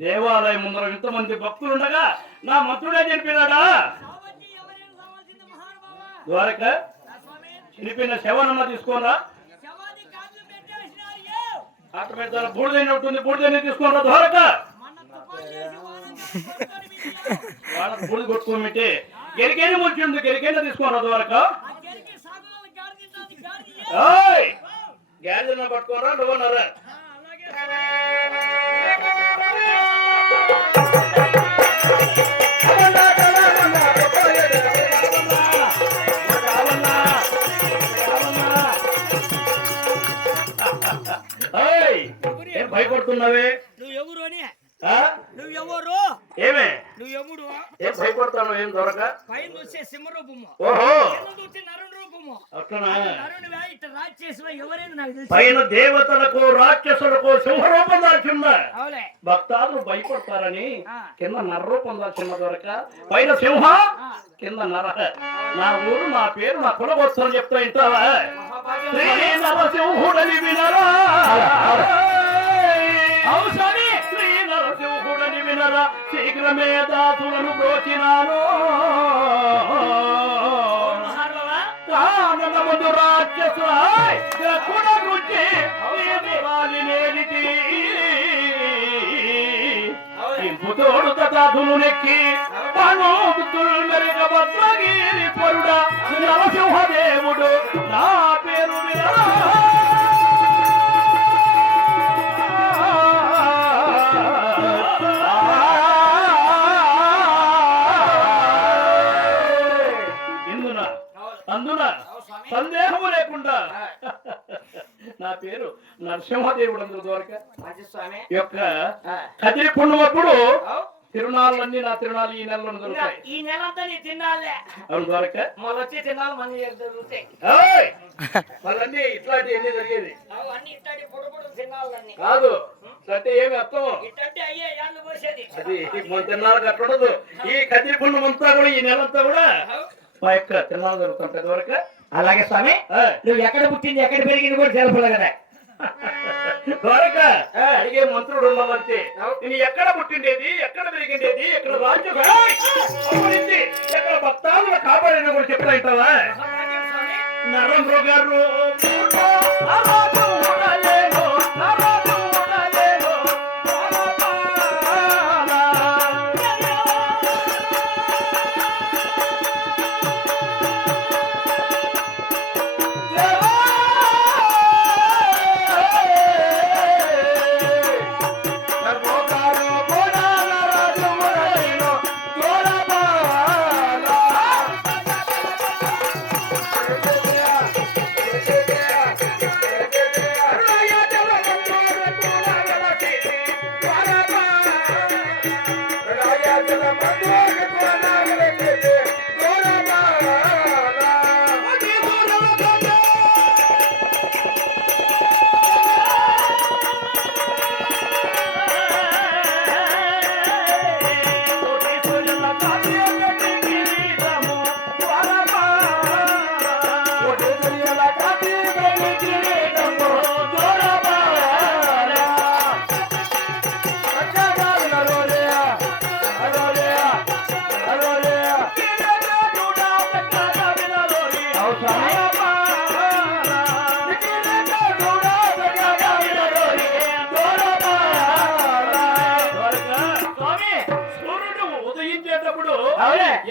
దేవాలయం ముందర ఇంతమంది భక్తులు ఉండగా నా మంత్రుడే చనిపోయినాడా? ద్వారక చనిపోయిన శవనన్న తీసుకోరా. అటు మీద బూడిదైన ఉంటుంది, బూడిదైన తీసుకోరా ద్వారక. వాళ్ళకి బూడిద కొట్టుకోమిటే గెరికైనా ముంచింది, గెరికైనా తీసుకోరా ద్వారక. గ్యాస్ పట్టుకోరా నువ్వున్నారా? ఏం భయపడుతున్నావే? నువ్వెవరు అని? నువ్వెవరు? ఏమే నువ్వెవడు? ఏం భయపడతాను? ఏం దొరక పైన వచ్చే సింహరూపము, ఓహో నరుని రూపము. అట్లనా? ఎవరైనా నాకు తెలుసు. పైన దేవతలకు రాక్షసులకు సింహరూపం దాల్చిందా? అవులే. భక్తాదులు భయపడతారని కింద నరరూపం దాల్చిన దొరక. పైన సింహ, కింద నర. నా ఊరు, నా పేరు, నా కులగోత్సవం చెప్తా ఇంటావా? శ్రీ నరసింహుడని వినరా? శ్రీ నరసింహుడని వినరా? శీఘ్రమే దాసులను బ్రోచినాను. ముందు రాక్షసు తోడు తథాధులు నెక్కి భద్రగిరి పరుడ నరసింహదేవుడు నా పేరు వినరా? అందున సందేహము లేకుండా నా పేరు నరసింహదేవుడు. అందులో దొరక యొక్క కదిరి పుణ్యమప్పుడు తిరునాళ్ళన్నీ నా తిరునాళ్ళు ఈ నెలలో దొరుకుతాయి. ఈ నెలంతా నీ తిన్నాలే. అవును దొరక. మళ్ళీ వచ్చే తిన్నాలు మన దొరుకుతాయి. మళ్ళీ ఇట్లాంటి ఎన్ని జరిగేది అన్ని ఇట్లాంటి పొడు పొడు తిన్నాళ్ళన్నీ కాదు. అంటే ఏమి అర్థం? ఇట్లాంటి అయ్యే ఏళ్ళు పోసేది. అది మన తిరునాళ్ళకి అట్లుండదు. ఈ కదిరి పుణ్యమంతా కూడా ఈ నెలంతా కూడా మా యొక్క తిరునాళ్ళు జరుగుతుంటాయి దొరక. అలాగే స్వామి, నువ్వు ఎక్కడ పుట్టింది ఎక్కడ పెరిగింది కూడా తెలపలే కదా. ద్వారక అడిగే మంత్రుడు ఉన్నదంటే నేను ఎక్కడ పుట్టిండేది, ఎక్కడ పెరిగిండేది, ఎక్కడ రాజ్యం ఎక్కడ భక్తాలను కాపాడిన కూడా చెప్తా ఉంటావా? నరేంద్ర గారు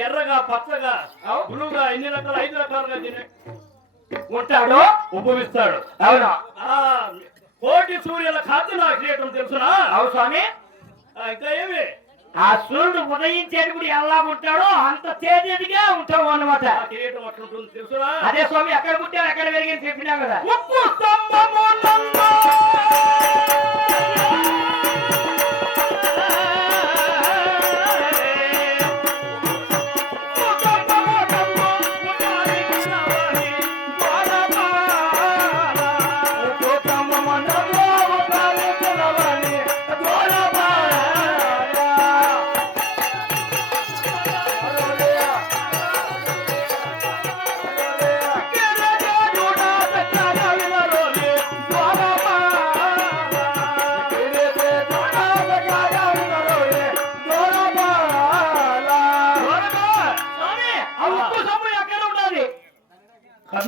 ఎర్రగా పచ్చగా బ్లూగా ఎన్ని రకాల 5 రకాలుగా ఉంటాడు, ఉపమిస్తాడు. అవునా? కోటి సూర్యుల కాంతి నాకు చేయటం తెలుసునా? అవు స్వామి. ఇంకా ఏమి? ఆ సూర్యుడు ఉదయించేటప్పుడు ఎలా ఉంటాడో అంత తేదీగా ఉంటావు అన్నమాట. చేయటం అట్లుంటుంది తెలుసునా? అదే స్వామి, ఎక్కడ పుట్టావు ఎక్కడ పెరిగింది చెప్పినా కదా. ఉప్పు స్తంభము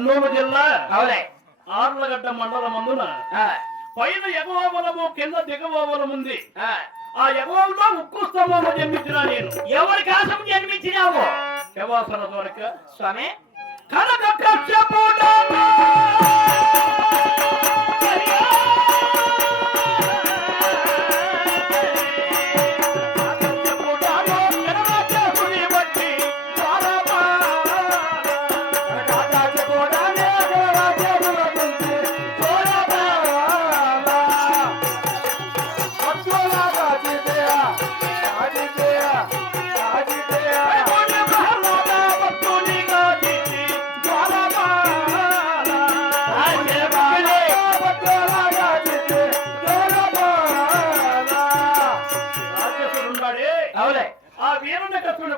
కర్నూలు జిల్లా అవులే ఆర్లగడ్డ మండలమందున పైన ఎగవలము కింద దిగవలముంది. ఆ ఎగవలో ఉక్కు స్తంభము జన్మించిన నేను. ఎవరి కోసం జన్మించినావు? శవాసన దొరక స్వామి కనక కశ్యపుడా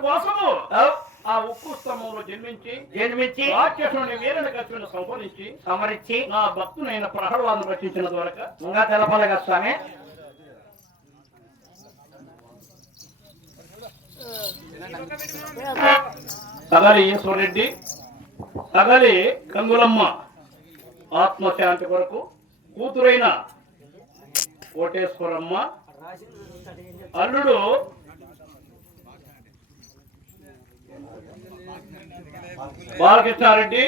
కోసము ఆ ఉక్కు స్తంభంలో జన్మించి రాక్షసుని వీరుని సంహరించి నా భక్తునైన ప్రహ్లాదుని రచించిన దొరక ఇంకా తెలపాలిగా స్వామి. తగలి ఈశ్వరెడ్డి తగలి కంగులమ్మ ఆత్మశాంతి కొరకు కూతురైన కోటేశ్వరమ్మ అల్లుడు బాలకృష్ణారెడ్డి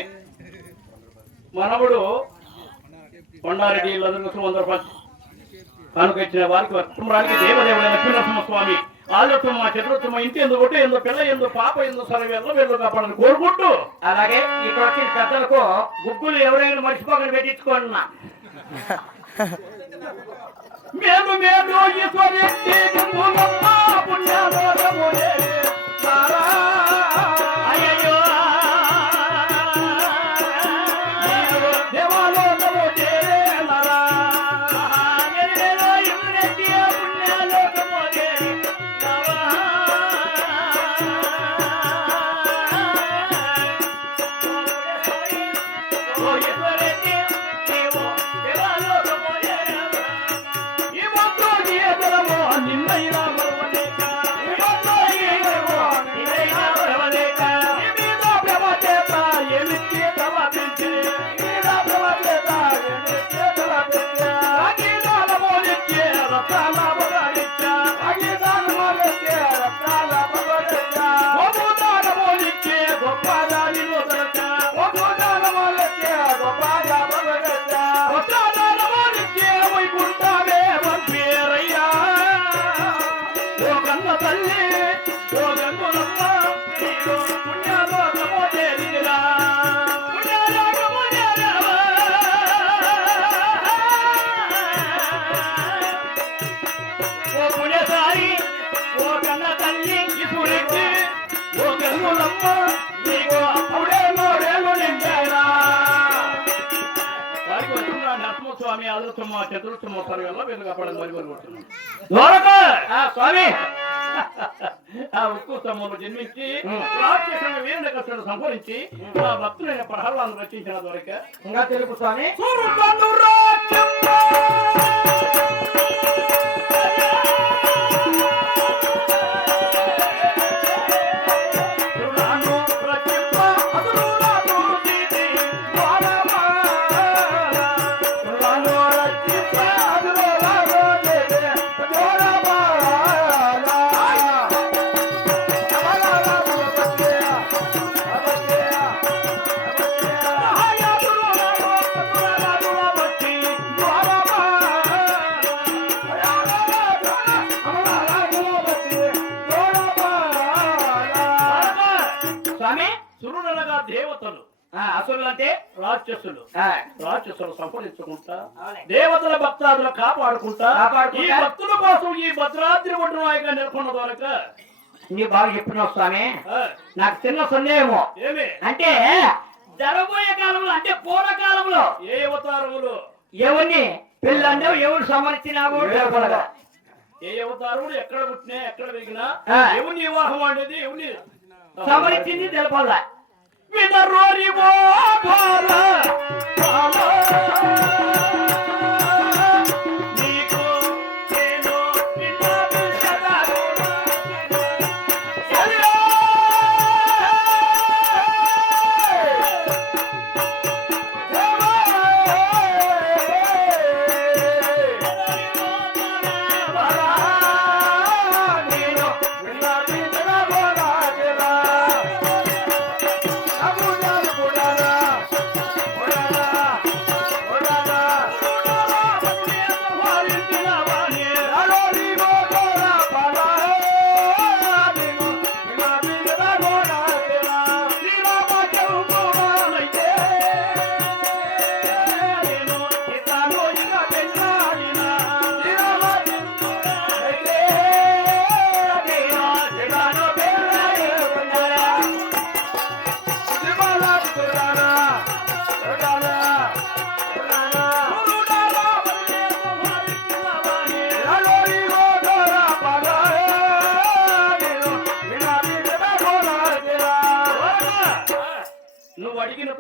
మనవుడు కొండారెడ్డి 100 రూపాయలు కనుక ఇచ్చిన వారికి వర్తమానికి దేవదేవుడైన లక్ష్మీనరసింహస్వామి ఆలోచన చతురత్మ ఇంటి ఎందుకు కొట్టి ఎందు పిల్ల ఎందు పాప ఎందు సర్వేల్లో వెళ్ళు కాపాడని కోరుకుంటూ అలాగే ఇక్కడ వచ్చిన పెద్దలకు గుగ్గులు ఎవరైనా మర్చిపోకని పెట్టించుకోండి. మేము మేము ఈశ్వరెడ్డి పుణ్యలోకము స్వామి ఆలోచన చతుర్థమ సర్వేలో వీళ్ళు కాపాడని మరి స్వామి ఆ ఉక్కు స్తంభంలో జన్మించి రాక్షసుని వీరుని కష్టను సంహరించి ఆ భక్తులైన ప్రహ్లాదుని రచించిన దొరక ఇంకా తెలుపు స్వామి. దేవతలు అసురులు అంటే రాక్షసులు సంపరించుకుంటా దేవతల భక్తాదులు కాపాడుకుంటా ఈ భక్తుల కోసం ఈ భద్రాద్రి ఒడ్డు నాయగా నెలకొన్న దొరక నీ బాగా చెప్పినావు స్వామి. నాకు చిన్న సందేహము ఏమి అంటే జరగబోయే కాలంలో అంటే పూర్వకాలంలో ఏ అవతారములు ఎవరిని పెళ్ళంటే ఎవరు సమర్చినావు ఏ అవతారములు ఎక్కడ పుట్టినా ఎక్కడ పెరిగినా ఎవరిని వివాహం అనేది ఎవరిని సమరించింది తెలపాల. వినరోరివో భార నీకు నేను విన్నది సదారు సరియో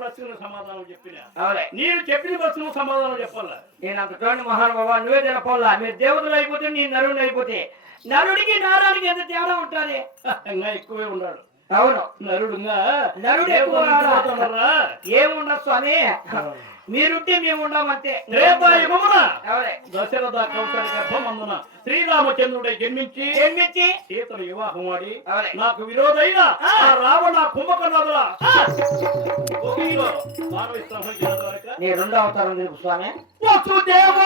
ప్రశ్నకు సమాధానం చెప్పిన అవులే నేను చెప్పిన ప్రశ్నకు సమాధానం చెప్పాలా నేను అంత చూడండి మహానుభావ నువ్వే తినపోలా మీరు దేవతలు అయిపోతే నీ నరుడు అయిపోతే నరుడికి నారానికి ఎంత తేడా ఉంటుంది ఇంకా ఎక్కువే ఉన్నాడు అవును నరుడుగా నరుడు ఎక్కువ పోతున్నారా? ఏముండదు స్వామి మీరుంటే మేము ఉండమంతే త్రేతాయుగమున అవులే దశరథ కౌశల గర్భమందున శ్రీరామచంద్రుడై జన్మించి జన్మించి సీతను వివాహం ఆడి అవులే నాకు విరోధైన ఆ రావణ కుంభకర్ణుల భూమిలో మానవ సంహరించిన ద్వారా నీ రెండో అవతారం తెలుపు స్వామి వసుదేవ